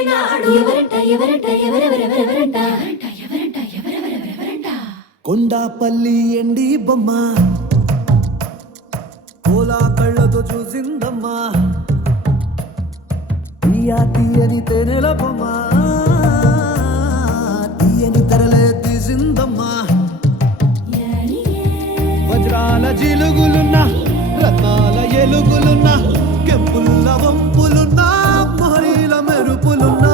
కొల్లగొట్టినాడు ఎవరంట ఎవరంట ఎవరెవరెవరెవరంట ఎవరంట ఎవరెవరెవరెవరంట కొండాపల్లి ఎండి బొమ్మ కోలా కళ్ళతో చూసిందమ్మా తీయని తేనెల బొమ్మ తీయని తెరలే తీసిందమ్మా వజ్రాల జిలుగులున్నా రత్నాల ఎలుగులున్నా కెంపుల్ల వంపులున్నా మొహరీల మెరుపులున్నా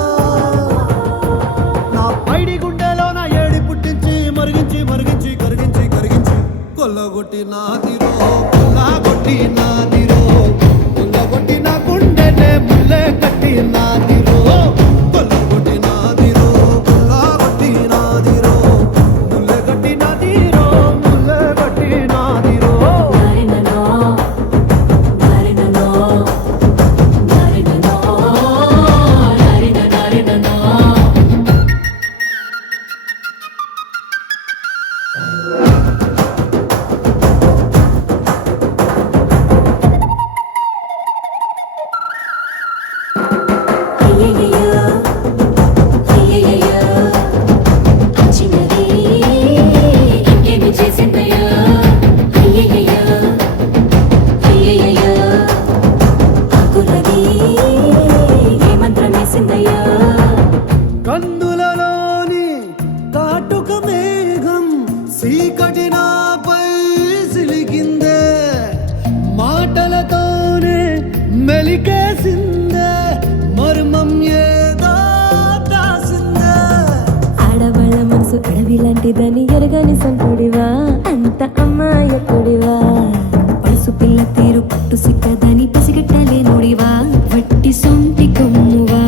నా పైడి గుండెలో నా ఏడి పుట్టించి మరిగించి మరిగించి కరిగించి కరిగించి కొల్లగొట్టి నాదిరో కొల్లగొట్టి నాదిరో కొల్లగొట్టి నా గుండెనే ముల్లే కట్టి నాదిరో కొల్లగొట్టి నాదిరో కొల్లగొట్టి నాదిరో ముల్లే కట్టి నాదిరో ముల్లే కట్టి నాదిరో నారిననో నారిననో నారిననో నారిననో అయ్యయ్యో అయ్యయ్యో అచ్చినది ఇంకేమి చేసిందయ్యో అయ్యయ్యో అయ్యయ్యో ఆకులది ఏ మంత్రం వేసిందయ్యో కందులలోని కాటుక మేఘం సీకటి నాపై సిలికిందే మాటలతోనే మెలికేసిందే మర్మం ఏదో దాసిందే ఆడవాళ్ళ మనసు అడవి లాంటిదని ఎరగని సంతుడివా అంత అమ్మాయకుడివా పలుసు పిల్ల తీరు పట్టు సిక్కదని పసిగట్టలే నుడివా వట్టి సొంటి కొమ్మువా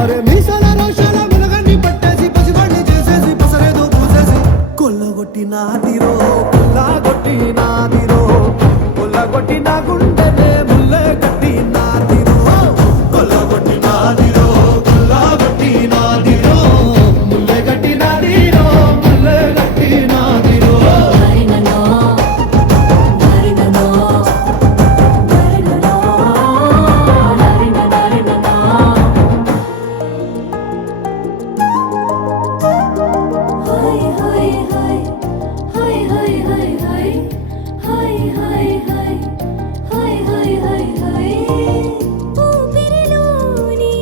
అరే మీసాల రోషాల మునగన్ని పట్టేసి పసివాణ్ణి చేసేసి పసరేదో పూసేసి కొల్లగొట్టి నాదిరో కొల్లగొట్టి నాదిరో కొల్లగొట్టి నా గుండెనే ముల్లే కట్టి నాదిరో కొల్లగొట్టి నాదిరో కొల్లగొట్టి నాదిరో ముల్లే కట్టి నాదిరో ముల్లే కట్టి నాదిరో నారిననో నారిననో నారిననో నారిననో హాయ్ హాయ్ హాయ్ హాయ్ హాయ్ హాయ్ హాయ్ హాయ్ హాయ్ హాయ్ హాయ్ హాయ్ హాయ్ హాయ్ ఊపిరిలోని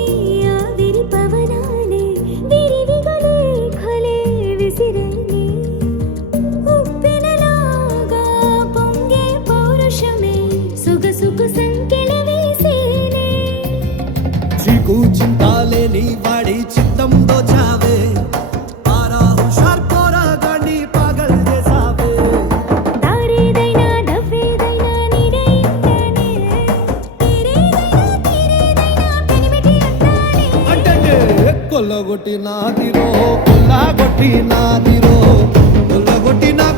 ఆవిరి పవనాలే విరివిగలే ఖలే విసిరేని ఉప్పెనలాగా పొంగే పౌరుషమే సొగసుకు సంకెళ వేసేనే చీకు చింతాలేని వాడి చిత్తం దోచావే పారా హుషార్ పోరాగాన్ని పాగల్ చేసావే దారేదైనా డవ్వేదైనా నీడైందనే తీరేదైనా పెనిమిటి అందాలే అంటే కొల్లగొట్టి నాదిరో కొల్లగొట్టి నాదిరో కొల్లగొట్టి నా